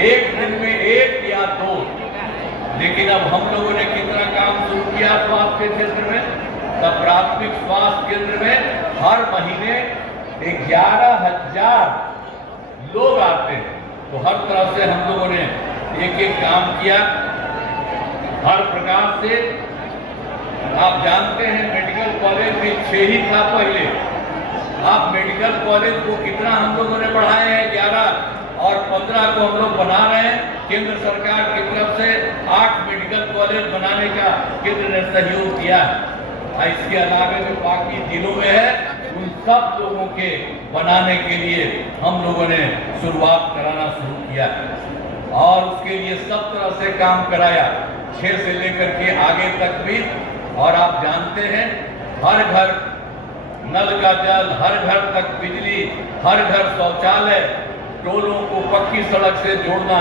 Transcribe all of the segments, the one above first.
एक दिन में एक या दो। लेकिन अब हम लोगों ने कितना काम शुरू किया स्वास्थ्य के क्षेत्र में। तब प्राथमिक स्वास्थ्य केंद्र में हर महीने 11,000 लोग आते हैं। तो हर तरह से हम लोगों ने एक एक काम किया। हर प्रकार से आप जानते हैं मेडिकल कॉलेज भी 6 ही था पहले। आप मेडिकल कॉलेज को कितना हम लोगों ने बढ़ाए हैं, 11 और 15 को हम लोग बना रहे हैं। केंद्र सरकार की तरफ से 8 मेडिकल कॉलेज बनाने का केंद्र ने सहयोग दिया है। इसके अलावा जो बाकी जिलों में है उन सब लोगों के बनाने के लिए हम लोगों ने शुरुआत कराना शुरू किया और उसके लिए सब तरह से काम कराया, 6 से लेकर के आगे तक भी। और आप जानते हैं हर घर नल का जल, हर घर तक बिजली, हर घर शौचालय, टोलों को पक्की सड़क से जोड़ना,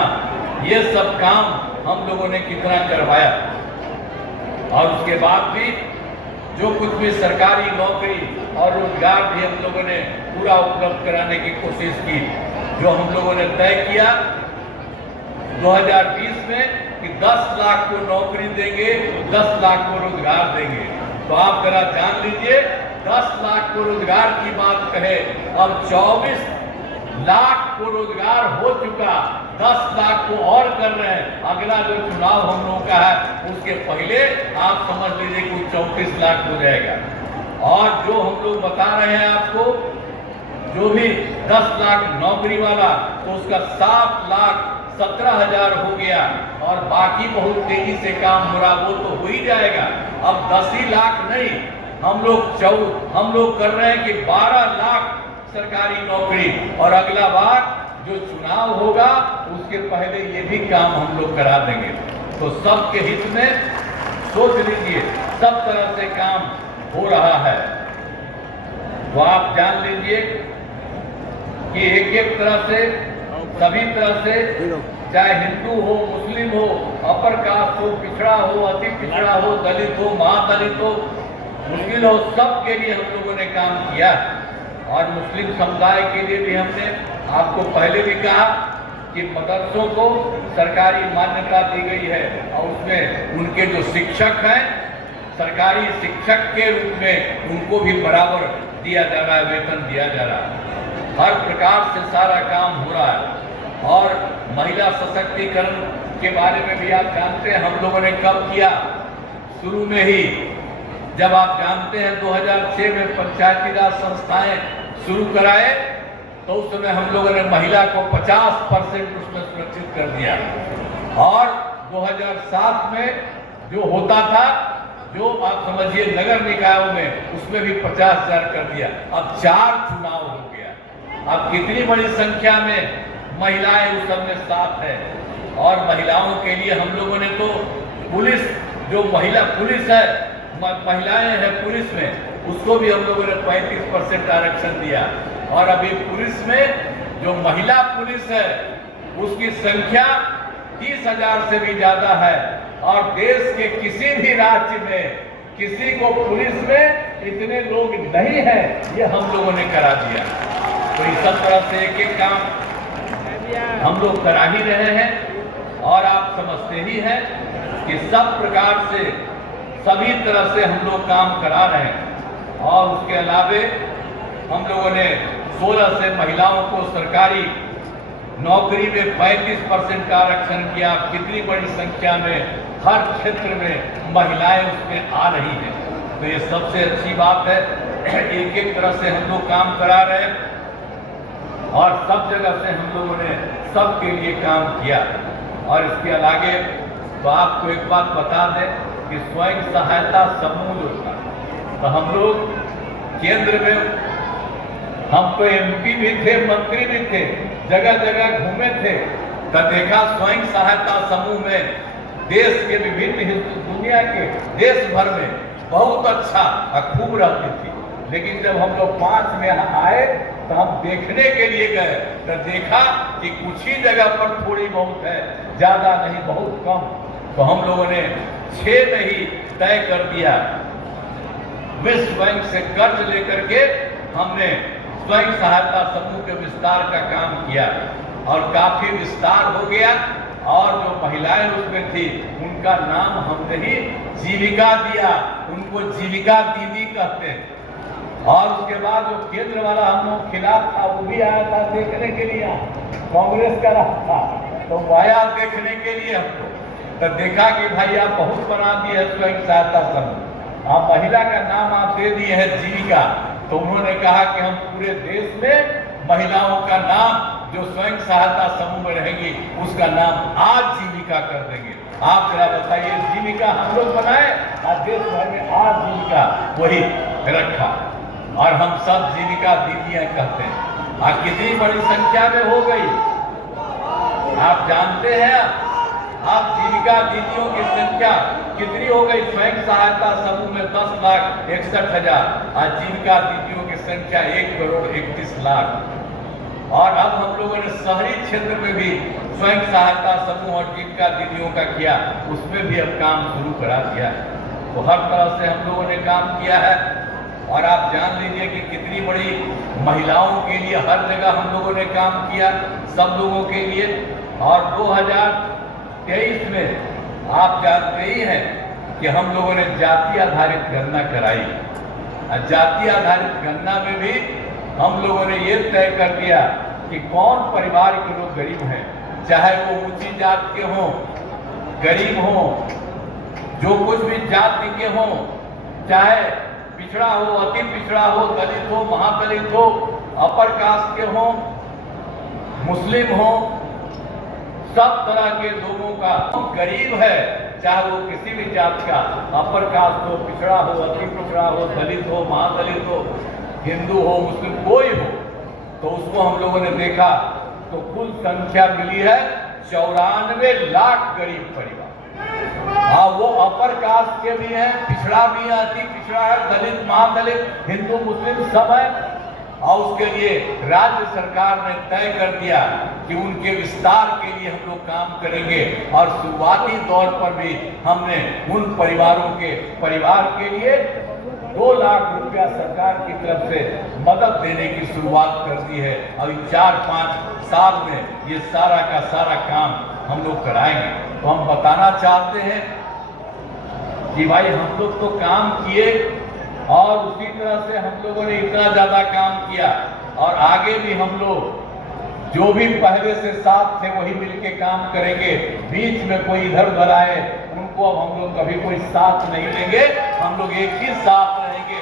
ये सब काम हम लोगों ने कितना करवाया। और उसके बाद भी जो कुछ भी सरकारी नौकरी और रोजगार भी हम लोगों ने पूरा उपलब्ध कराने की कोशिश की। जो हम लोगों ने तय किया 2020 में कि 10 लाख को नौकरी देंगे, 10 लाख को रोजगार देंगे। तो आप जरा जान लीजिए 10 लाख को रोजगार की बात कहे, अब 24 लाख को रोजगार हो चुका, 10 लाख को और कर रहे हैं। अगला जो चुनाव हम लोगों का है उसके पहले आप समझ लीजिए कि 34 लाख हो जाएगा। और जो हम लोग बता रहे हैं आपको, जो भी 10 लाख नौकरी वाला तो उसका 7,17,000 हो गया और बाकी बहुत तेजी से काम हो रहा, वो तो हो ही जाएगा। अब 10 ही लाख नहीं, हम लोग कर रहे हैं कि 12 लाख सरकारी नौकरी। और अगला बार जो चुनाव होगा उसके पहले ये भी काम हम लोग करा देंगे। तो सबके हित में सोच लीजिए, सब तरह से काम हो रहा है। तो आप जान लीजिए कि एक एक तरह से, सभी तरह से, चाहे हिंदू हो, मुस्लिम हो, अपर कास्ट हो, पिछड़ा हो, अति पिछड़ा हो, दलित हो, महादलित हो, मुश्किल हो, सबके लिए हम लोगों ने काम किया। और मुस्लिम समुदाय के लिए भी हमने आपको पहले भी कहा कि मदरसों को सरकारी मान्यता दी गई है और उसमें उनके जो शिक्षक हैं सरकारी शिक्षक के रूप में उनको भी बराबर दिया जा रहा है, वेतन दिया जा रहा है। हर प्रकार से सारा काम हो रहा है। और महिला सशक्तिकरण के बारे में भी आप जानते हैं हम लोगों ने कब किया, शुरू में ही जब आप जानते हैं 2006 में पंचायती राज संस्थाएं शुरू कराए तो उस समय हम लोगों ने महिला को 50% उसमें सुरक्षित कर दिया। और 2007 में जो होता था, जो आप समझिए नगर निकायों में, उसमें भी 50,000 कर दिया। अब 4 चुनाव हो गया। अब कितनी बड़ी संख्या में महिलाएं उस सब में साथ है। और महिलाओं के लिए हम लोगों ने तो पुलिस, जो महिला पुलिस है, महिलाएं हैं पुलिस में, उसको भी हम लोगों ने 35% आरक्षण दिया। और अभी पुलिस में जो महिला पुलिस है उसकी संख्या 30,000 से भी ज्यादा है। और देश के किसी भी राज्य में किसी को पुलिस में इतने लोग नहीं है, ये हम लोगों ने करा दिया। तो इस सब तरह से एक एक काम हम लोग करा ही रहे हैं। और आप समझते ही हैं कि सब प्रकार से, सभी तरह से हम लोग काम करा रहे हैं। और उसके अलावे हम लोगों ने 16 से महिलाओं को सरकारी नौकरी में 35% का आरक्षण किया। कितनी बड़ी संख्या में हर क्षेत्र में महिलाएं उसमें आ रही हैं, तो ये सबसे अच्छी बात है। एक एक तरह से हम लोग काम करा रहे हैं और सब जगह से हम लोगों ने सबके लिए काम किया। और इसके अलावे तो आपको एक बात बता दें कि स्वयं सहायता समूह जो था, तो हम लोग केंद्र में, हम तो एमपी भी थे, मंत्री भी थे, जगह जगह घूमे थे, तो देखा स्वयं सहायता समूह में देश के विभिन्न दुनिया के देश भर में बहुत अच्छा खूब रहती थी। लेकिन जब हम लोग 5 में यहाँ आए तो हम देखने के लिए गए तो देखा कि कुछ ही जगह पर थोड़ी बहुत है, ज्यादा नहीं, बहुत कम। तो हम लोगों ने 6 में ही तय कर दिया। विश्व बैंक से कर्ज लेकर के हमने स्वयं सहायता समूह के विस्तार का काम किया। और काफी विस्तार हो गया। और जो महिलाएं उसमें थी उनका नाम हमने ही जीविका दिया, उनको जीविका दीदी कहते हैं। और उसके बाद जो केंद्र वाला हम लोग खिलाफ था वो भी आया था देखने के लिए, कांग्रेस का रहा था तो वो आया देखने के लिए हमको, तो देखा कि भाई आप बहुत बना दिए स्वयं सहायता समूह, आप महिला का नाम आप दे दिए हैं जीविका। तो उन्होंने कहा कि हम पूरे देश में महिलाओं का नाम जो स्वयं सहायता समूह में रहेंगी उसका नाम आज जीविका कर देंगे। आप जरा बताइए, जीविका हम लोग बनाए और देश भर में आज जीविका वही रखा, और हम सब जीविका दीदियां कहते हैं। और कितनी बड़ी संख्या में हो गई आप जानते हैं, आप जीविका दीदियों की संख्या कितनी हो गई? स्वयं सहायता समूह में 10,61,000, आज जीविका दीदियों की संख्या 1,31,00,000। और अब हम लोगों ने शहरी क्षेत्र में भी स्वयं सहायता समूह और जीविका दीदियों का किया, उसमें भी अब काम शुरू करा दिया है। तो हर तरह से हम लोगों ने काम किया है। और आप जान लीजिए कि कितनी बड़ी महिलाओं के लिए हर जगह हम लोगों ने काम किया, सब लोगों के लिए। और 2023 में आप जानते ही हैं कि हम लोगों ने जाति आधारित गणना कराई। जाति आधारित गणना में भी हम लोगों ने ये तय कर दिया कि कौन परिवार के लोग गरीब हैं, चाहे वो ऊंची जात के हों, गरीब हों, जो कुछ भी जाति के हों, चाहे पिछड़ा हो, अति पिछड़ा हो, दलित हो, महादलित हो, अपर कास्ट के हों, मुस्लिम हो, सब तरह के लोगों का गरीब है, चाहे वो किसी भी जात का, अपर कास्ट हो, पिछड़ा हो, अति पिछड़ा हो, दलित हो, महादलित हो, हिंदू हो, मुस्लिम कोई हो, तो उसको हम लोगों ने देखा तो कुल संख्या मिली है 94 लाख गरीब परिवार। हाँ, वो अपर कास्ट के भी हैं, पिछड़ा भी है, अति पिछड़ा है, दलित, महादलित, हिंदू, मुस्लिम सब है। और उसके लिए राज्य सरकार ने तय कर दिया कि उनके विस्तार के लिए हम लोग काम करेंगे। और शुरुआती दौर पर भी हमने उन परिवारों के परिवार के लिए 2 लाख रुपया सरकार की तरफ से मदद देने की शुरुआत कर दी है। अभी 4-5 साल में ये सारा का सारा काम हम लोग कराएंगे। तो हम बताना चाहते हैं कि भाई हम लोग तो काम किए, और उसी तरह से हम लोगों ने इतना ज्यादा काम किया, और आगे भी हम लोग जो भी पहले से साथ थे वही मिलके काम करेंगे। बीच में कोई इधर उधर आए उनको अब हम लोग कभी कोई साथ नहीं लेंगे, हम लोग एक ही साथ रहेंगे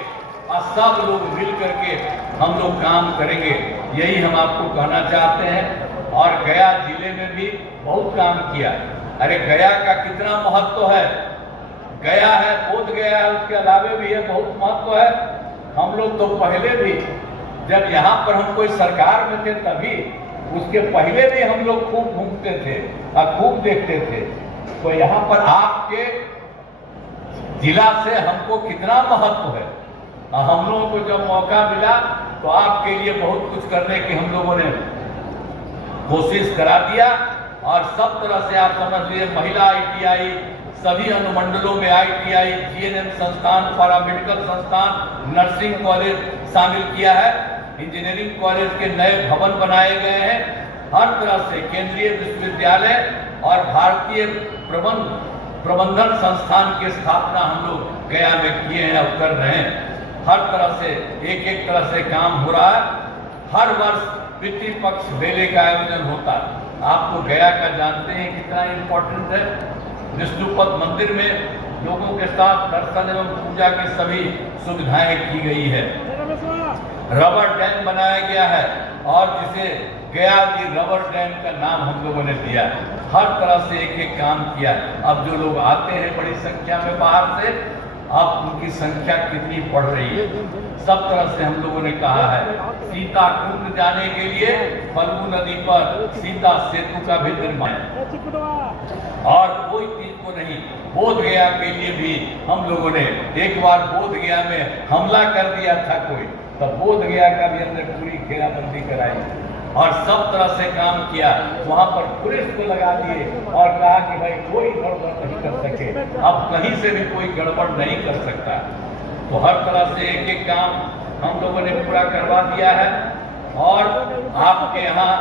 और सब लोग मिल करके हम लोग काम करेंगे। यही हम आपको कहना चाहते हैं। और गया जिले में भी बहुत काम किया। अरे गया का कितना महत्व है, गया है, बोध गया है, उसके अलावे भी है, बहुत महत्व है। हम लोग तो पहले भी जब यहाँ पर हम कोई सरकार में थे तभी, उसके पहले भी हम लोग खूब घूमते थे और खूब देखते थे। तो यहाँ पर आपके जिला से हमको कितना महत्व है, और हम लोगों को जब मौका मिला तो आपके लिए बहुत कुछ करने की हम लोगों ने कोशिश करा दिया। और सब तरह से आप समझ लीजिए, महिला ITI, सभी अनुमंडलों में ITI, GNM संस्थान, पैरामेडिकल संस्थान, नर्सिंग कॉलेज शामिल किया है, इंजीनियरिंग कॉलेज के नए भवन बनाए गए हैं, हर तरह से केंद्रीय विश्वविद्यालय और भारतीय प्रबंधन संस्थान की स्थापना हम लोग गया में किए हैं और कर रहे हैं। हर तरह से एक तरह से काम हो रहा है। हर वर्ष पितृपक्ष मेले का आयोजन होता है। आपको गया का जानते हैं कितना इम्पोर्टेंट है। विष्णुपद मंदिर में लोगों के साथ दर्शन एवं पूजा की सभी सुविधाएं की गई है। रबर डैम बनाया गया है और जिसे गया जी रबर डैम का नाम हम लोगों ने दिया। हर तरह से एक काम किया। अब जो लोग आते हैं बड़ी संख्या में बाहर से, अब उनकी संख्या कितनी बढ़ रही है। सब तरह से हम लोगों ने कहा है। सीता कुंड जाने के लिए फल्गु नदी पर सीता सेतु का भी निर्माण, और कोई चीज को नहीं। बोध गया के लिए भी हम लोगों ने एक बार बोध गया में हमला कर दिया था कोई, तब बोध गया का भी हमने पूरी घेराबंदी कराई और सब तरह से काम किया। वहां पर पुलिस को लगा दिए और कहा कि भाई कोई गड़बड़ नहीं कर सके, अब कहीं से भी कोई गड़बड़ नहीं कर सकता। तो हर तरह से एक काम हम लोगों ने पूरा करवा दिया है। और आपके यहाँ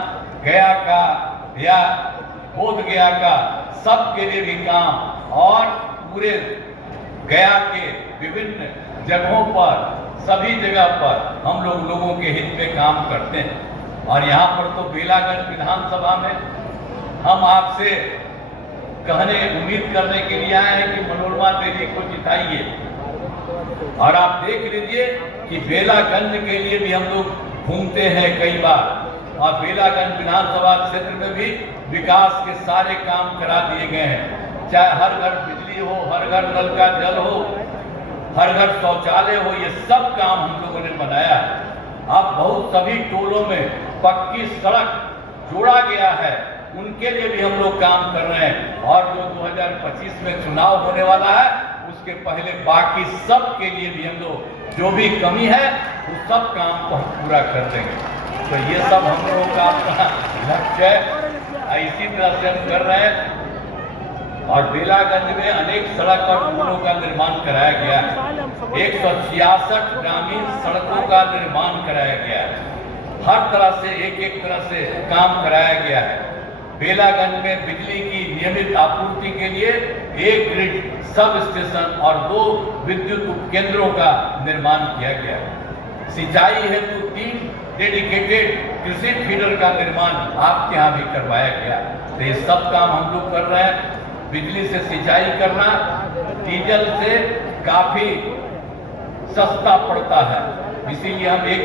गया का या बोध गया का सबके लिए भी काम और पूरे गया के विभिन्न जगहों पर सभी जगह पर हम लोगों के हित में काम करते हैं। और यहाँ पर तो बेलागंज विधानसभा में हम आपसे कहने उम्मीद करने के लिए आए हैं कि मनोरमा देवी को जिताइए। और आप देख लीजिए कि बेलागंज के लिए भी हम लोग घूमते हैं कई बार और बेलागंज विधानसभा क्षेत्र में भी विकास के सारे काम करा दिए गए हैं, चाहे हर घर बिजली हो, हर घर नल का जल हो, हर घर शौचालय हो, ये सब काम हम लोगों ने बनाया है। अब बहुत सभी टोलों में पक्की सड़क जोड़ा गया है, उनके लिए भी हम लोग काम कर रहे हैं। और जो 2025 में चुनाव होने वाला है उसके पहले बाकी सब के लिए भी हम लोग जो भी कमी है उस सब काम को हम पूरा कर देंगे। तो ये सब हम लोगों का अपना लक्ष्य है, इसी तरह से हम कर रहे हैं। और बेलागंज में अनेक सड़क और पुलों का निर्माण कराया गया है, 166 ग्रामीण सड़कों का निर्माण कराया गया है, हर तरह से एक तरह से काम कराया गया है। बेलागंज में बिजली की नियमित आपूर्ति के लिए एक ग्रिड सब स्टेशन और 2 विद्युत उपकेंद्रों का निर्माण किया गया है। सिंचाई हेतु 3 डेडिकेटेड कृषि फीडर का निर्माण आपके यहाँ भी करवाया गया। तो ये सब काम हम लोग कर रहे हैं। बिजली से सिंचाई करना डीजल से काफी सस्ता पड़ता है, इसीलिए हम एक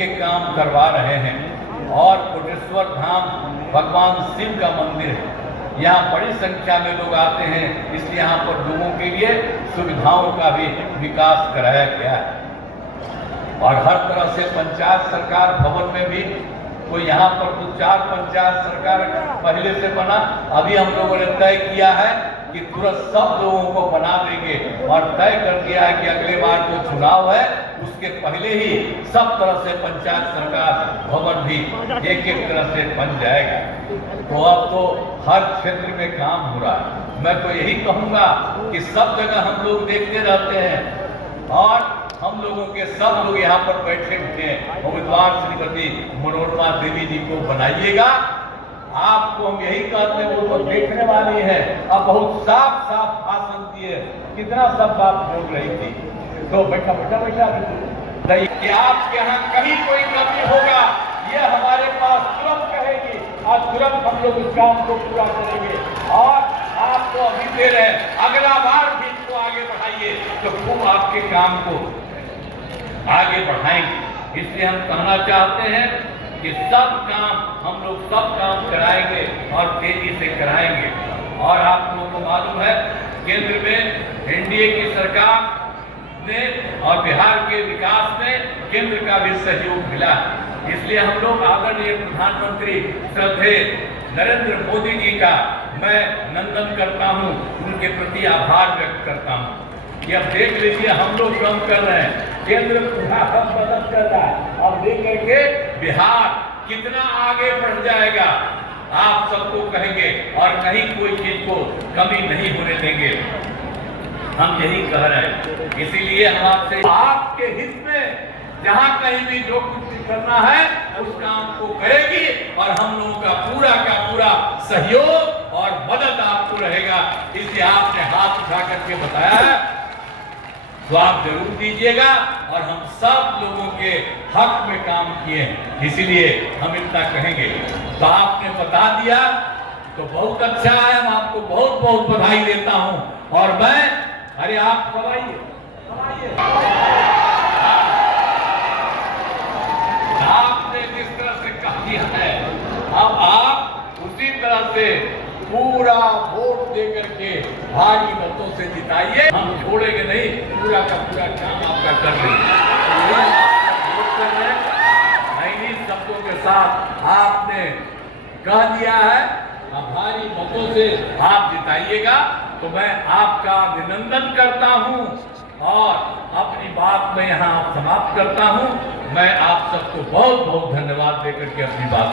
एक काम करवा रहे हैं। और कोटेश्वर धाम भगवान शिव का मंदिर है, यहाँ बड़ी संख्या में लोग आते हैं, इसलिए यहाँ पर लोगों के लिए सुविधाओं का भी विकास कराया गया है। और हर तरह से पंचायत सरकार भवन में भी तो यहाँ पर तो 4 पंचायत सरकार पहले से बना, अभी हम लोगों ने तय किया है कि तुरंत सब लोगों को बना देंगे और तय कर दिया है कि अगले बार जो चुनाव है उसके पहले ही सब तरह से पंचायत सरकार भवन भी एक तरह से बन जाएगा। तो अब तो हर क्षेत्र में काम हो रहा है। मैं तो यही कहूँगा कि सब जगह हम लोग देखते रहते हैं और हम लोगों के सब लोग यहाँ पर बैठे हुए हैं। उम्मीदवार श्रीमती मनोरमा देवी जी को बनाइएगा। आपको हम यही कहते हैं, वो तो देखने वाली है, अब बहुत साफ भाषण दिए, कितना सब बात बोल रही थी। तो बैठा कि आपके यहाँ कहीं कोई कमी होगा ये हमारे पास तुरंत कहेगी और तुरंत हम लोग उस काम को पूरा करेंगे। और आपको अभी दे रहे हैं, अगला बार भी इसको आगे बढ़ाइए तो खूब आपके काम को आगे बढ़ाएंगे। इसलिए हम कहना चाहते हैं कि सब काम हम लोग सब काम कराएंगे और तेजी से कराएंगे। और आप लोगों को मालूम है केंद्र में एनडीए की सरकार ने और बिहार के विकास में केंद्र का भी सहयोग मिला, इसलिए हम लोग आदरणीय प्रधानमंत्री श्रद्धेय नरेंद्र मोदी जी का मैं नंदन करता हूं, उनके प्रति आभार व्यक्त करता हूं कि अब देख लीजिए हम लोग काम कर रहे हैं, केंद्र पूरा मदद कर रहा है। अब देख करके बिहार कितना आगे बढ़ जाएगा आप सबको कहेंगे और कहीं कोई चीज को कमी नहीं होने देंगे। हम यही कह रहे हैं, इसीलिए हम आपसे आपके हित में जहां कहीं भी जो कुछ भी करना है उस काम को करेगी और हम लोगों का पूरा सहयोग और मदद आपको रहेगा। इसलिए आपने हाथ उठा करके बताया है तो आप जरूर दीजिएगा और हम सब लोगों के हक में काम किए हैं, इसीलिए हम इतना कहेंगे। तो आपने बता दिया तो बहुत अच्छा है, मैं आपको बहुत बहुत बधाई देता हूं। और मैं अरे आप बताइए आपने जिस तरह से कहा दिया है अब आप उसी तरह से पूरा वोट देकर के भारी मतों से जिताइए। हम छोड़ेंगे नहीं, पूरा का पूरा काम आपका कर रहे हैं। इन्हीं शब्दों के साथ आपने कह दिया है भारी मतों से आप जिताइएगा तो मैं आपका अभिनंदन करता हूं और अपनी बात में यहाँ समाप्त करता हूं। मैं आप सबको बहुत बहुत धन्यवाद देकर के अपनी बात